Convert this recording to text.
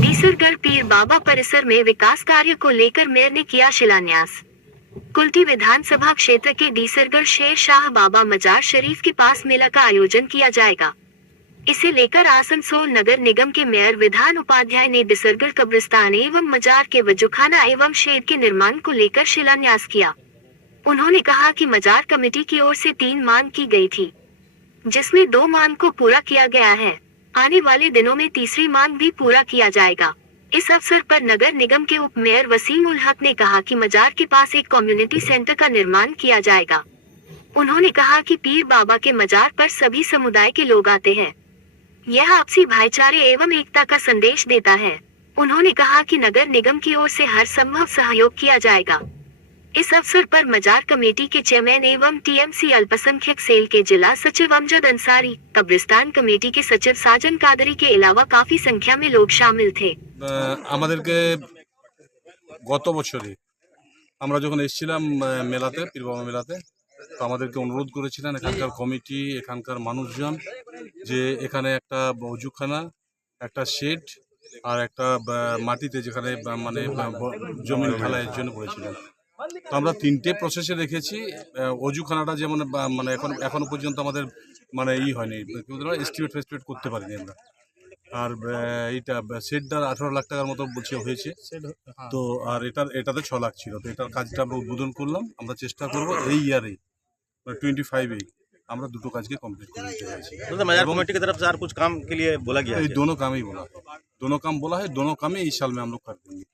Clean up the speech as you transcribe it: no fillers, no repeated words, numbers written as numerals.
डीसरगढ़ पीर बाबा परिसर में विकास कार्य को लेकर मेयर ने किया शिलान्यास। कुल्टी विधानसभा क्षेत्र के डीसरगढ़ शेर शाह बाबा मजार शरीफ के पास मेला का आयोजन किया जाएगा। इसे लेकर आसनसोल नगर निगम के मेयर विधान उपाध्याय ने डीसरगढ़ कब्रिस्तान एवं मजार के वजूखाना एवं शेड के निर्माण को लेकर शिलान्यास किया। उन्होंने कहा कि मजार कमेटी की ओर से 3 मांग की गई थी, जिसमें 2 मांग को पूरा किया गया है। आने वाले दिनों में तीसरी मांग भी पूरा किया जाएगा। इस अवसर पर नगर निगम के उप मेयर वसीम उल हक ने कहा कि मजार के पास एक कम्युनिटी सेंटर का निर्माण किया जाएगा। उन्होंने कहा कि पीर बाबा के मजार पर सभी समुदाय के लोग आते हैं। यह आपसी भाईचारे एवं एकता का संदेश देता है। उन्होंने कहा कि नगर निगम की ओर से हर संभव सहयोग किया जाएगा। इस अवसर पर मजार कमेटी के चेयरमैन एवं टीएमसी अल्पसंख्यक सेल के जिला सचिव अमजद अंसारी, कब्रिस्तान कमेटी के सचिव साजन कादरी के अलावा काफी संख्या में लोग शामिल थे। আমাদেরকে গত বছরে আমরা যখন এসেছিলাম মেলাতে, পীর বাবা মেলাতে, তো আমাদেরকে অনুরোধ করেছিলেন এখানকার কমিটি, এখানকার মানুষজন যে এখানে একটা অজুখানা, একটা শেড আর একটা মাটিতে যেখানে মানে জমি ঢালাইয়ের জন্য বলেছিলেন। তো আমরা 3টে প্রসেসে রেখেছি। অজুখানাটা যেমন মানে এখনো পর্যন্ত আমাদের মানে হয়নি, এস্টিমেট ফেস্টিমেট করতে পারিনি আমরা। আর এইটা সেটটা 18 লাখ টাকার মতো বলছে হয়েছে। তো আর এটাতে 6 লাখ ছিল। তো এটার কাজটা আমরা উদ্বোধন করলাম। আমরা চেষ্টা করব এই ইয়ারে, মানে 25 আমরা দুটো কাজকে কমপ্লিট করে দিতে চাইছি। मजार कमेटी की तरफ से और कुछ काम के लिए बोला गया है? ये दोनों काम ही बोला है, दोनों काम बोला है, दोनों काम ही इस साल में हम लोग कर देंगे।